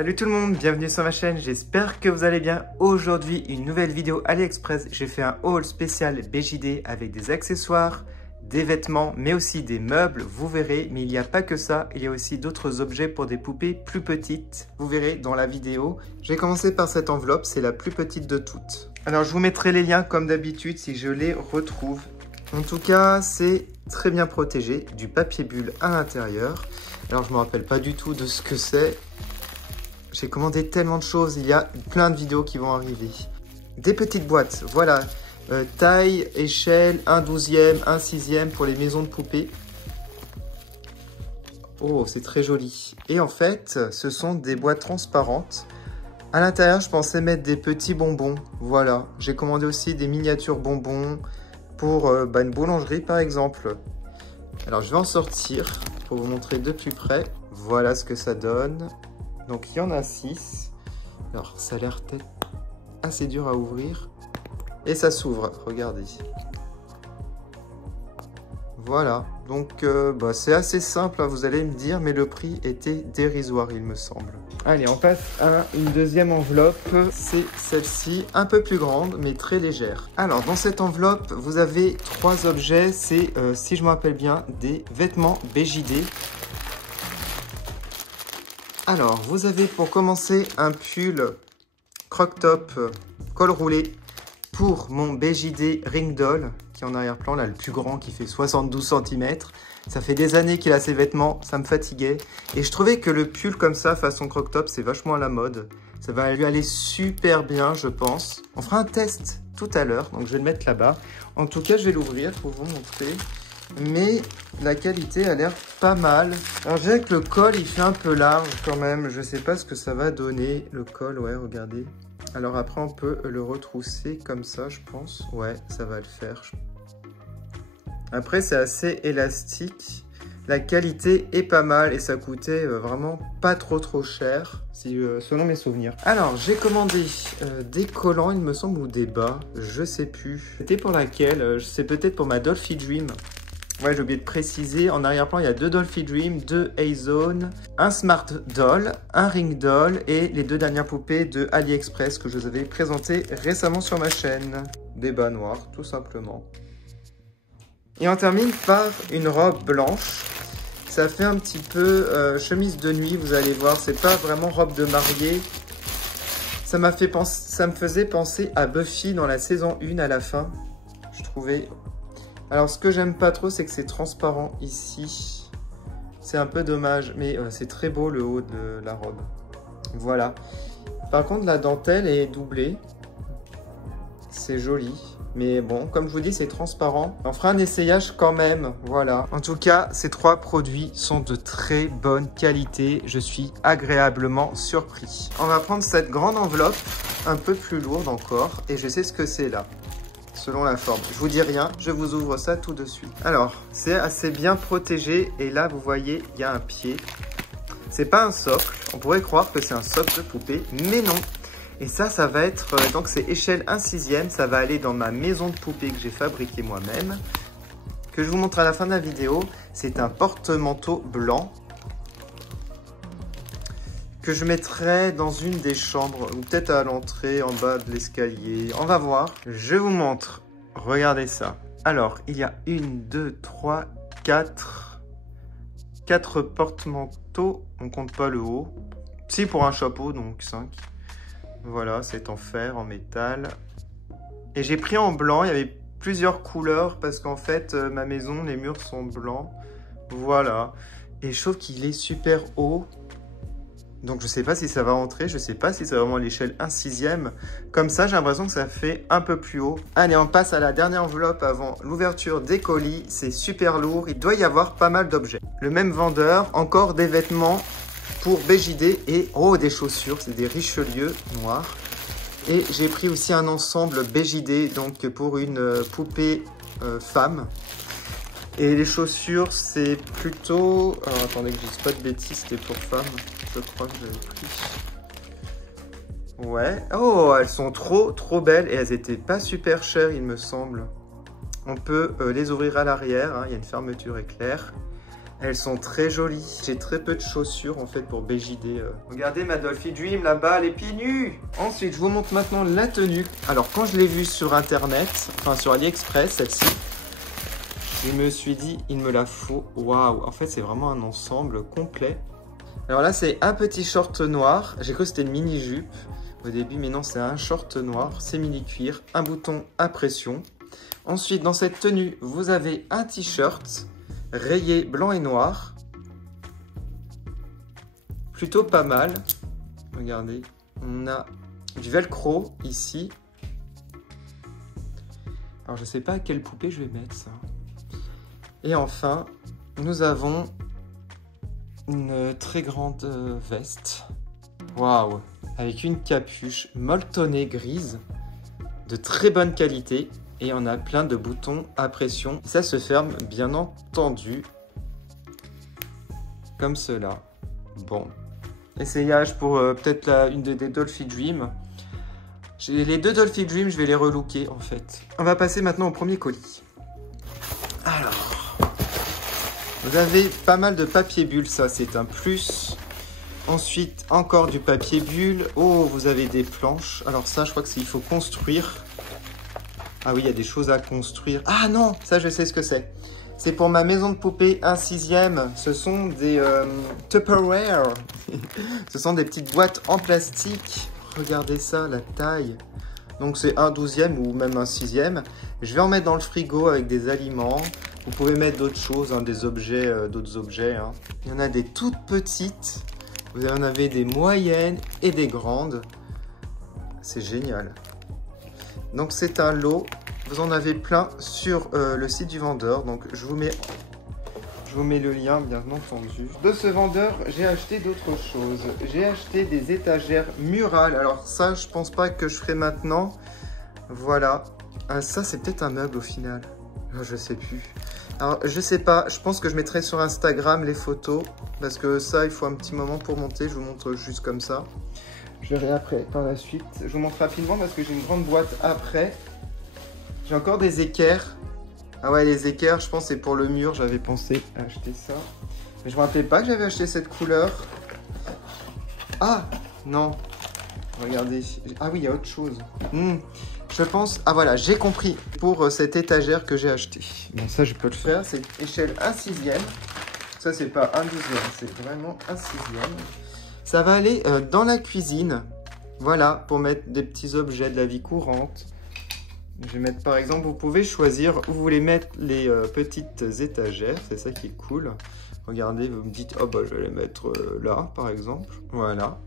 Salut tout le monde, bienvenue sur ma chaîne, j'espère que vous allez bien. Aujourd'hui, une nouvelle vidéo AliExpress. J'ai fait un haul spécial BJD avec des accessoires, des vêtements, mais aussi des meubles, vous verrez. Mais il n'y a pas que ça, il y a aussi d'autres objets pour des poupées plus petites. Vous verrez dans la vidéo. Je vais commencer par cette enveloppe, c'est la plus petite de toutes. Alors je vous mettrai les liens comme d'habitude si je les retrouve. En tout cas, c'est très bien protégé, du papier bulle à l'intérieur. Alors je ne me rappelle pas du tout de ce que c'est. J'ai commandé tellement de choses, il y a plein de vidéos qui vont arriver. Des petites boîtes, voilà. Taille, échelle, 1/12e, 1/6e pour les maisons de poupées. Oh, c'est très joli. Et en fait, ce sont des boîtes transparentes. À l'intérieur, je pensais mettre des petits bonbons. Voilà. J'ai commandé aussi des miniatures bonbons pour une boulangerie, par exemple. Alors, je vais en sortir pour vous montrer de plus près. Voilà ce que ça donne. Donc, il y en a 6. Alors, ça a l'air peut-être assez dur à ouvrir. Et ça s'ouvre, regardez. Voilà. Donc, c'est assez simple, hein, vous allez me dire, mais le prix était dérisoire, il me semble. Allez, on passe à une deuxième enveloppe. C'est celle-ci, un peu plus grande, mais très légère. Alors, dans cette enveloppe, vous avez 3 objets. C'est, si je me rappelle bien, des vêtements BJD. Alors, vous avez pour commencer un pull croc-top col roulé pour mon BJD Ring Doll, qui est en arrière-plan, là, le plus grand, qui fait 72 cm. Ça fait des années qu'il a ses vêtements, ça me fatiguait. Et je trouvais que le pull comme ça, façon croc-top, c'est vachement à la mode. Ça va lui aller super bien, je pense. On fera un test tout à l'heure, donc je vais le mettre là-bas. En tout cas, je vais l'ouvrir pour vous montrer. Mais la qualité a l'air pas mal. Alors je dirais que le col il fait un peu large quand même. Je sais pas ce que ça va donner. Le col, ouais, regardez. Alors après on peut le retrousser comme ça, je pense. Ouais, ça va le faire. Après c'est assez élastique. La qualité est pas mal et ça coûtait vraiment pas trop cher, selon mes souvenirs. Alors j'ai commandé des collants, il me semble, ou des bas, je sais plus. C'était pour laquelle? C'est peut-être pour ma Dolphy Dream. Ouais, j'ai oublié de préciser, en arrière-plan, il y a 2 Dolphy Dream, 2 A-Zone, un Smart Doll, un Ring Doll et les 2 dernières poupées de AliExpress que je vous avais présentées récemment sur ma chaîne. Des bas noirs, tout simplement. Et on termine par une robe blanche. Ça fait un petit peu chemise de nuit, vous allez voir, c'est pas vraiment robe de mariée. Ça me faisait penser à Buffy dans la saison 1 à la fin, je trouvais. Alors, ce que j'aime pas trop, c'est que c'est transparent ici. C'est un peu dommage, mais c'est très beau le haut de la robe. Voilà. Par contre, la dentelle est doublée. C'est joli. Mais bon, comme je vous dis, c'est transparent. On fera un essayage quand même. Voilà. En tout cas, ces 3 produits sont de très bonne qualité. Je suis agréablement surpris. On va prendre cette grande enveloppe, un peu plus lourde encore. Et je sais ce que c'est là. Selon la forme. Je vous dis rien, je vous ouvre ça tout de suite. Alors, c'est assez bien protégé et là, vous voyez, il y a un pied. C'est pas un socle. On pourrait croire que c'est un socle de poupée, mais non. Et ça va être, donc c'est échelle 1/6e. Ça va aller dans ma maison de poupée que j'ai fabriquée moi-même. Que je vous montre à la fin de la vidéo. C'est un porte-manteau blanc. Que je mettrai dans une des chambres, ou peut-être à l'entrée, en bas de l'escalier. On va voir. Je vous montre. Regardez ça. Alors, il y a 1, 2, 3, 4 porte-manteaux. On compte pas le haut. Si, pour un chapeau, donc 5. Voilà, c'est en fer, en métal. Et j'ai pris en blanc. Il y avait plusieurs couleurs parce qu'en fait, ma maison, les murs sont blancs. Voilà. Et je trouve qu'il est super haut. Donc je sais pas si ça va rentrer, je sais pas si c'est vraiment l'échelle 1/6e. Comme ça, j'ai l'impression que ça fait un peu plus haut. Allez, on passe à la dernière enveloppe avant l'ouverture des colis. C'est super lourd, il doit y avoir pas mal d'objets. Le même vendeur, encore des vêtements pour BJD et oh, des chaussures, c'est des Richelieu noirs. Et j'ai pris aussi un ensemble BJD, donc pour une poupée femme. Et les chaussures, c'est plutôt... Alors, attendez que je dise pas de bêtises, c'était pour femmes. Je crois que j'avais pris. Ouais. Oh, elles sont trop belles et elles étaient pas super chères, il me semble. On peut les ouvrir à l'arrière, hein, il y a une fermeture éclair. Elles sont très jolies. J'ai très peu de chaussures en fait pour BJD. Regardez ma Dolphy Dream là-bas, les pieds nus. Ensuite, je vous montre maintenant la tenue. Alors quand je l'ai vue sur internet, enfin sur AliExpress, celle-ci, je me suis dit, il me la faut. Waouh, en fait c'est vraiment un ensemble complet. Alors là c'est un petit short noir. J'ai cru que c'était une mini-jupe au début, mais non, c'est un short noir, c'est mini-cuir, un bouton à pression. Ensuite, dans cette tenue, vous avez un t-shirt rayé blanc et noir. Plutôt pas mal. Regardez, on a du velcro ici. Alors, je ne sais pas à quelle poupée je vais mettre ça. Et enfin, nous avons une très grande veste. Waouh! Avec une capuche molletonnée grise de très bonne qualité. Et on a plein de boutons à pression. Ça se ferme, bien entendu, comme cela. Bon, essayage pour peut-être une des Dolphy Dream. Les deux Dolphy Dream, je vais les relooker en fait. On va passer maintenant au premier colis. Alors, vous avez pas mal de papier bulle, ça c'est un plus. Ensuite, encore du papier bulle. Oh, vous avez des planches. Alors ça, je crois qu'il faut construire. Ah oui, il y a des choses à construire. Ah non, ça je sais ce que c'est. C'est pour ma maison de poupée 1/6. Ce sont des Tupperware. Ce sont des petites boîtes en plastique. Regardez ça, la taille. Donc c'est 1/12 ou même 1/6. Je vais en mettre dans le frigo avec des aliments. Vous pouvez mettre d'autres choses, hein, des objets, d'autres objets. Hein. Il y en a des toutes petites. Vous en avez des moyennes et des grandes. C'est génial. Donc c'est un lot, vous en avez plein sur le site du vendeur, donc je vous mets le lien bien entendu. De ce vendeur, j'ai acheté d'autres choses. J'ai acheté des étagères murales, alors ça je pense pas que je ferai maintenant. Voilà, ça c'est peut-être un meuble au final, je sais plus. Alors je sais pas, je pense que je mettrai sur Instagram les photos, parce que ça il faut un petit moment pour monter, je vous montre juste comme ça. Je verrai après, par la suite. Je vous montre rapidement parce que j'ai une grande boîte après. J'ai encore des équerres. Ah ouais, les équerres, je pense c'est pour le mur. J'avais pensé acheter ça. Mais je me rappelais pas que j'avais acheté cette couleur. Ah, non. Regardez. Ah oui, il y a autre chose. Je pense... Ah voilà, j'ai compris. Pour cette étagère que j'ai achetée. Bon, ça, je peux le faire. C'est échelle 1/6. Ça, c'est pas 1/12, c'est vraiment 1/6. Ça va aller dans la cuisine, voilà, pour mettre des petits objets de la vie courante. Je vais mettre par exemple, vous pouvez choisir où vous voulez mettre les petites étagères, c'est ça qui est cool. Regardez, vous me dites, oh bah je vais les mettre là par exemple, voilà.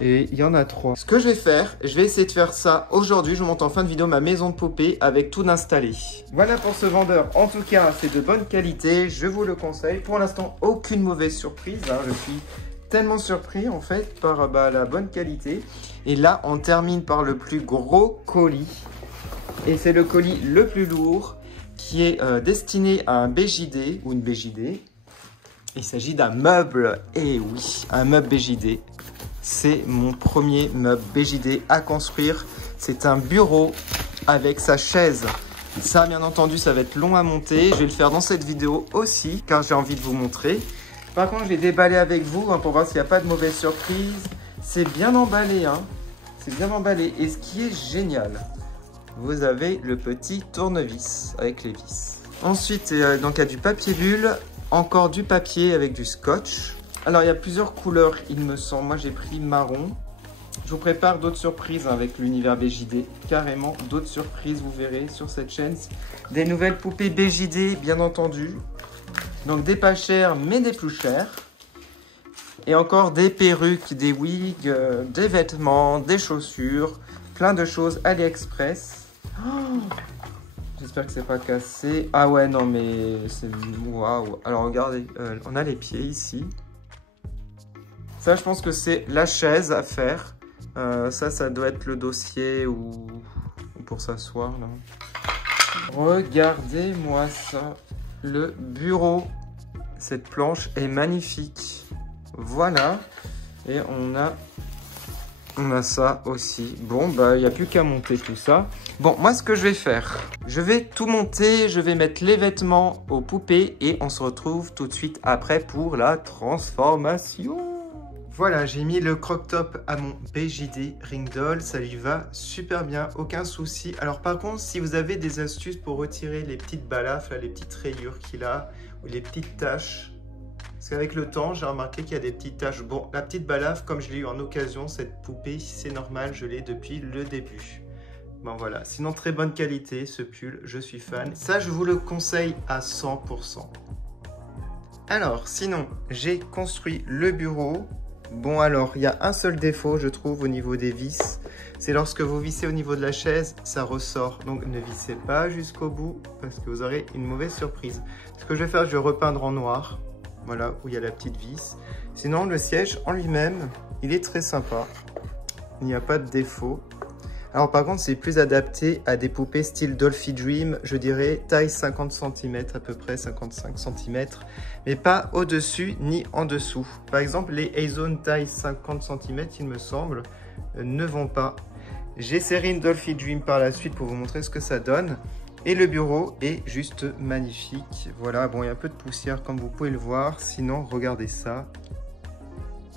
Et il y en a 3. Ce que je vais faire, je vais essayer de faire ça aujourd'hui. Je vous montre en fin de vidéo ma maison de poupée avec tout installé. Voilà pour ce vendeur. En tout cas, c'est de bonne qualité, je vous le conseille. Pour l'instant, aucune mauvaise surprise, hein. Je suis tellement surpris en fait par la bonne qualité. Et là on termine par le plus gros colis, et c'est le colis le plus lourd qui est destiné à un BJD ou une BJD. Il s'agit d'un meuble, et oui, un meuble BJD. C'est mon premier meuble BJD à construire. C'est un bureau avec sa chaise. Ça bien entendu ça va être long à monter, je vais le faire dans cette vidéo aussi car j'ai envie de vous montrer. Par contre, je vais déballer avec vous hein, pour voir s'il n'y a pas de mauvaise surprise. C'est bien emballé, hein. C'est bien emballé. Et ce qui est génial, vous avez le petit tournevis avec les vis. Ensuite, donc il y a du papier bulle, encore du papier avec du scotch. Alors, il y a plusieurs couleurs, il me semble. Moi, j'ai pris marron. Je vous prépare d'autres surprises hein, avec l'univers BJD. Carrément, d'autres surprises, vous verrez sur cette chaîne. Des nouvelles poupées BJD, bien entendu. Donc des pas chers mais des plus chers. Et encore des perruques, des wigs, des vêtements, des chaussures. Plein de choses AliExpress. Oh, j'espère que c'est pas cassé. Ah ouais non mais c'est... Waouh. Alors regardez, on a les pieds ici. Ça je pense que c'est la chaise à faire. Ça doit être le dossier ou pour s'asseoir là. Regardez-moi ça. Le bureau, cette planche est magnifique. Voilà. Et on a On a ça aussi. Bon, bah, il n'y a plus qu'à monter tout ça. Bon, moi, ce que je vais faire, je vais tout monter. Je vais mettre les vêtements aux poupées et on se retrouve tout de suite après pour la transformation. Voilà, j'ai mis le croc-top à mon BJD Ring Doll. Ça lui va super bien, aucun souci. Alors, par contre, si vous avez des astuces pour retirer les petites balafres, là, les petites rayures qu'il a ou les petites taches, parce qu'avec le temps, j'ai remarqué qu'il y a des petites taches. Bon, la petite balafre, comme je l'ai eu en occasion, cette poupée, c'est normal, je l'ai depuis le début. Bon, voilà. Sinon, très bonne qualité, ce pull, je suis fan. Ça, je vous le conseille à 100%. Alors, sinon, j'ai construit le bureau. Bon, alors, il y a un seul défaut, je trouve, au niveau des vis. C'est lorsque vous vissez au niveau de la chaise, ça ressort. Donc, ne vissez pas jusqu'au bout, parce que vous aurez une mauvaise surprise. Ce que je vais faire, je vais repeindre en noir. Voilà, où il y a la petite vis. Sinon, le siège en lui-même, il est très sympa. Il n'y a pas de défaut. Alors, par contre, c'est plus adapté à des poupées style Dolphy Dream. Je dirais taille 50 cm, à peu près 55 cm. Mais pas au-dessus ni en dessous. Par exemple, les A-Zone taille 50 cm, il me semble, ne vont pas. J'essaierai une Dolphy Dream par la suite pour vous montrer ce que ça donne. Et le bureau est juste magnifique. Voilà, bon, il y a un peu de poussière comme vous pouvez le voir. Sinon, regardez ça.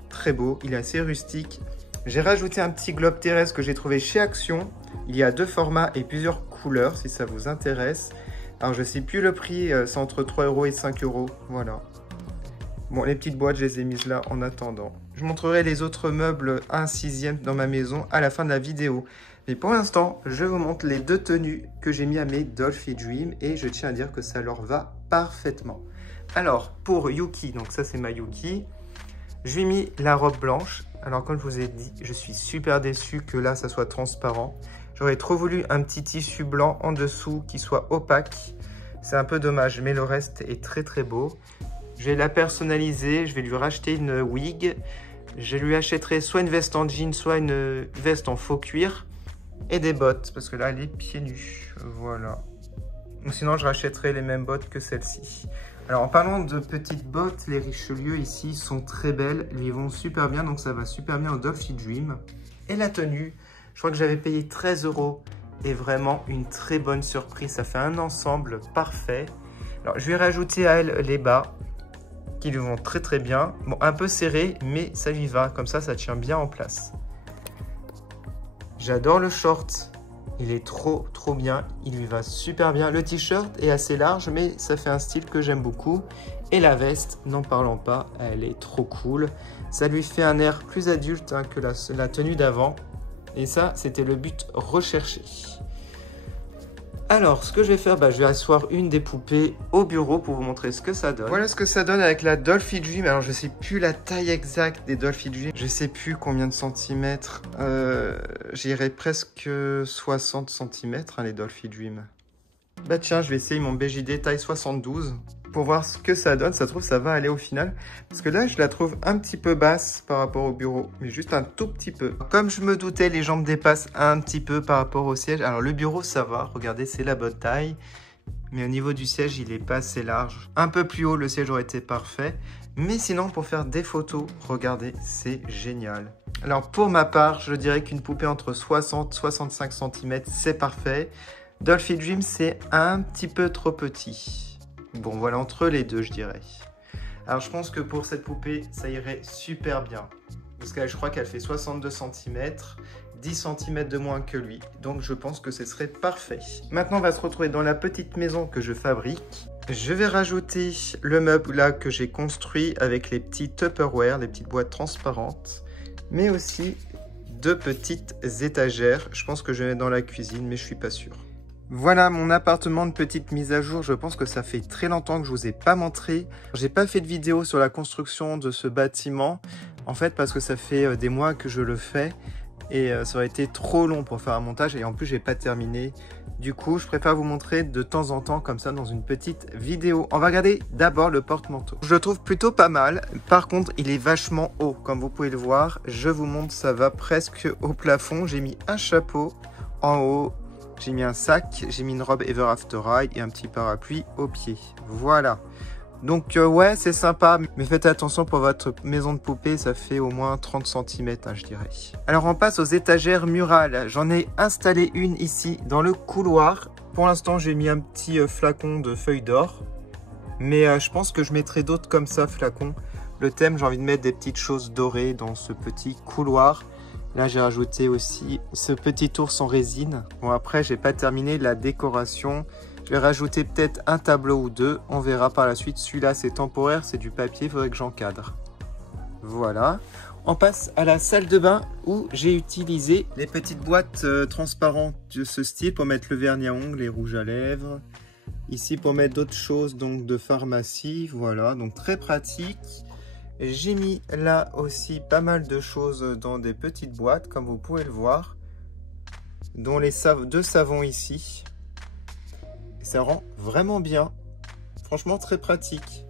Très beau, il est assez rustique. J'ai rajouté un petit globe terrestre que j'ai trouvé chez Action. Il y a 2 formats et plusieurs couleurs si ça vous intéresse. Alors, je ne sais plus le prix, c'est entre 3 € et 5 €. Voilà. Bon, les petites boîtes, je les ai mises là en attendant. Je montrerai les autres meubles 1/6 dans ma maison à la fin de la vidéo. Mais pour l'instant, je vous montre les 2 tenues que j'ai mis à mes Dolphy Dream et je tiens à dire que ça leur va parfaitement. Alors, pour Yuki, donc ça c'est ma Yuki, je lui ai mis la robe blanche. Alors, comme je vous ai dit, je suis super déçu que là, ça soit transparent. J'aurais trop voulu un petit tissu blanc en dessous qui soit opaque. C'est un peu dommage, mais le reste est très très beau. Je vais la personnaliser, je vais lui racheter une wig. Je lui achèterai soit une veste en jean, soit une veste en faux cuir. Et des bottes, parce que là, elle est pieds nus. Voilà. Ou sinon, je rachèterai les mêmes bottes que celle-ci. Alors, en parlant de petites bottes, les Richelieu ici sont très belles. Elles y vont super bien, donc ça va super bien au Dolphy Dream. Et la tenue, je crois que j'avais payé 13 €. Et vraiment une très bonne surprise. Ça fait un ensemble parfait. Alors, je vais rajouter à elle les bas, qui lui vont très très bien. Bon, un peu serré, mais ça lui va. Comme ça tient bien en place. J'adore le short, il est trop bien, il lui va super bien. Le t-shirt est assez large, mais ça fait un style que j'aime beaucoup. Et la veste, n'en parlons pas, elle est trop cool. Ça lui fait un air plus adulte hein, que la tenue d'avant. Et ça, c'était le but recherché. Alors, ce que je vais faire, je vais asseoir une des poupées au bureau pour vous montrer ce que ça donne. Voilà ce que ça donne avec la Dolphy Dream. Alors, je ne sais plus la taille exacte des Dolphy Dream. Je ne sais plus combien de centimètres. J'irais presque 60 cm, hein, les Dolphy Dream. Bah tiens, je vais essayer mon BJD taille 72 pour voir ce que ça donne. Ça se trouve, ça va aller au final. Parce que là, je la trouve un petit peu basse par rapport au bureau. Mais juste un tout petit peu. Comme je me doutais, les jambes dépassent un petit peu par rapport au siège. Alors, le bureau, ça va. Regardez, c'est la bonne taille. Mais au niveau du siège, il n'est pas assez large. Un peu plus haut, le siège aurait été parfait. Mais sinon, pour faire des photos, regardez, c'est génial. Alors, pour ma part, je dirais qu'une poupée entre 60 et 65 cm, c'est parfait. Dolphy Dream, c'est un petit peu trop petit. Bon, voilà, entre les deux, je dirais. Alors, je pense que pour cette poupée, ça irait super bien. Parce que je crois qu'elle fait 62 cm, 10 cm de moins que lui. Donc, je pense que ce serait parfait. Maintenant, on va se retrouver dans la petite maison que je fabrique. Je vais rajouter le meuble là que j'ai construit avec les petits Tupperware, les petites boîtes transparentes. Mais aussi 2 petites étagères. Je pense que je vais mettre dans la cuisine, mais je suis pas sûr. Voilà mon appartement de petite mise à jour. Je pense que ça fait très longtemps que je vous ai pas montré. J'ai pas fait de vidéo sur la construction de ce bâtiment. En fait, parce que ça fait des mois que je le fais. Et ça aurait été trop long pour faire un montage. Et en plus, j'ai pas terminé. Du coup, je préfère vous montrer de temps en temps comme ça dans une petite vidéo. On va regarder d'abord le porte-manteau. Je le trouve plutôt pas mal. Par contre, il est vachement haut. Comme vous pouvez le voir, je vous montre, ça va presque au plafond. J'ai mis un chapeau en haut. J'ai mis un sac, j'ai mis une robe Ever After High et un petit parapluie au pied. Voilà. Donc ouais, c'est sympa, mais faites attention pour votre maison de poupée, ça fait au moins 30 cm, hein, je dirais. Alors on passe aux étagères murales. J'en ai installé une ici dans le couloir. Pour l'instant, j'ai mis un petit flacon de feuilles d'or. Mais je pense que je mettrai d'autres comme ça, flacons. Le thème, j'ai envie de mettre des petites choses dorées dans ce petit couloir. Là, j'ai rajouté aussi ce petit ours en résine. Bon, après, j'ai pas terminé la décoration. Je vais rajouter peut-être un tableau ou deux. On verra par la suite. Celui-là, c'est temporaire, c'est du papier. Il faudrait que j'encadre. Voilà. On passe à la salle de bain où j'ai utilisé les petites boîtes transparentes de ce style pour mettre le vernis à ongles, les rouges à lèvres. Ici, pour mettre d'autres choses donc de pharmacie. Voilà, donc très pratique. J'ai mis là aussi pas mal de choses dans des petites boîtes, comme vous pouvez le voir. Dont les deux savons ici. Et ça rend vraiment bien. Franchement, très pratique.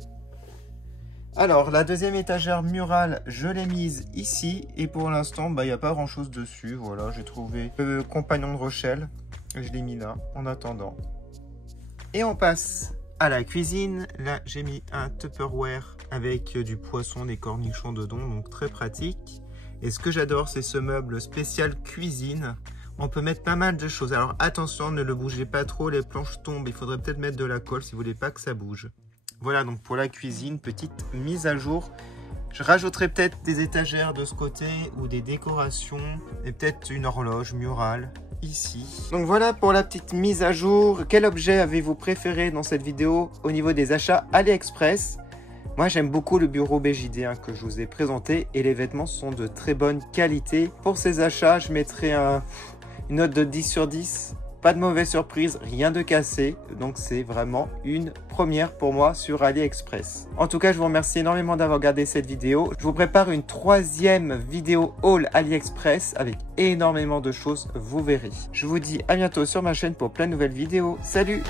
Alors, la deuxième étagère murale, je l'ai mise ici. Et pour l'instant, il n'y a pas grand chose dessus. Voilà, j'ai trouvé le compagnon de Rochelle. Je l'ai mis là, en attendant. Et on passe à la cuisine. Là, j'ai mis un Tupperware avec du poisson, des cornichons dedans. Donc, très pratique. Et ce que j'adore, c'est ce meuble spécial cuisine. On peut mettre pas mal de choses. Alors attention, ne le bougez pas trop, les planches tombent. Il faudrait peut-être mettre de la colle si vous voulez pas que ça bouge. Voilà donc pour la cuisine, petite mise à jour. Je rajouterai peut-être des étagères de ce côté ou des décorations. Et peut-être une horloge murale ici. Donc voilà pour la petite mise à jour. Quel objet avez-vous préféré dans cette vidéo au niveau des achats AliExpress? Moi, j'aime beaucoup le bureau BJD que je vous ai présenté et les vêtements sont de très bonne qualité. Pour ces achats, je mettrai une note de 10 sur 10. Pas de mauvaise surprise, rien de cassé. Donc, c'est vraiment une première pour moi sur AliExpress. En tout cas, je vous remercie énormément d'avoir regardé cette vidéo. Je vous prépare une troisième vidéo haul AliExpress avec énormément de choses, vous verrez. Je vous dis à bientôt sur ma chaîne pour plein de nouvelles vidéos. Salut!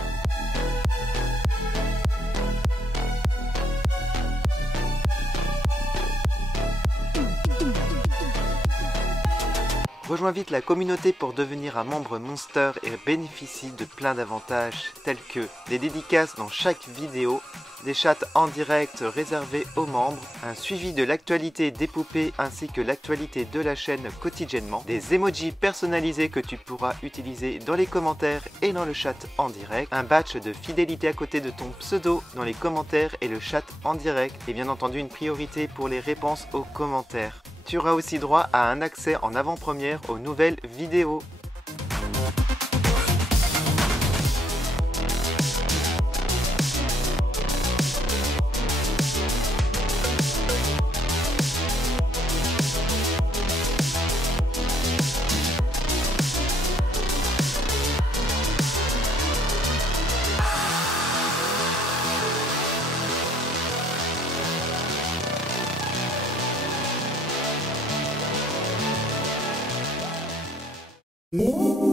Rejoins vite la communauté pour devenir un membre Monster et bénéficie de plein d'avantages tels que des dédicaces dans chaque vidéo, des chats en direct réservés aux membres, un suivi de l'actualité des poupées ainsi que l'actualité de la chaîne quotidiennement, des emojis personnalisés que tu pourras utiliser dans les commentaires et dans le chat en direct, un badge de fidélité à côté de ton pseudo dans les commentaires et le chat en direct, et bien entendu une priorité pour les réponses aux commentaires. Tu auras aussi droit à un accès en avant-première aux nouvelles vidéos. Ooh.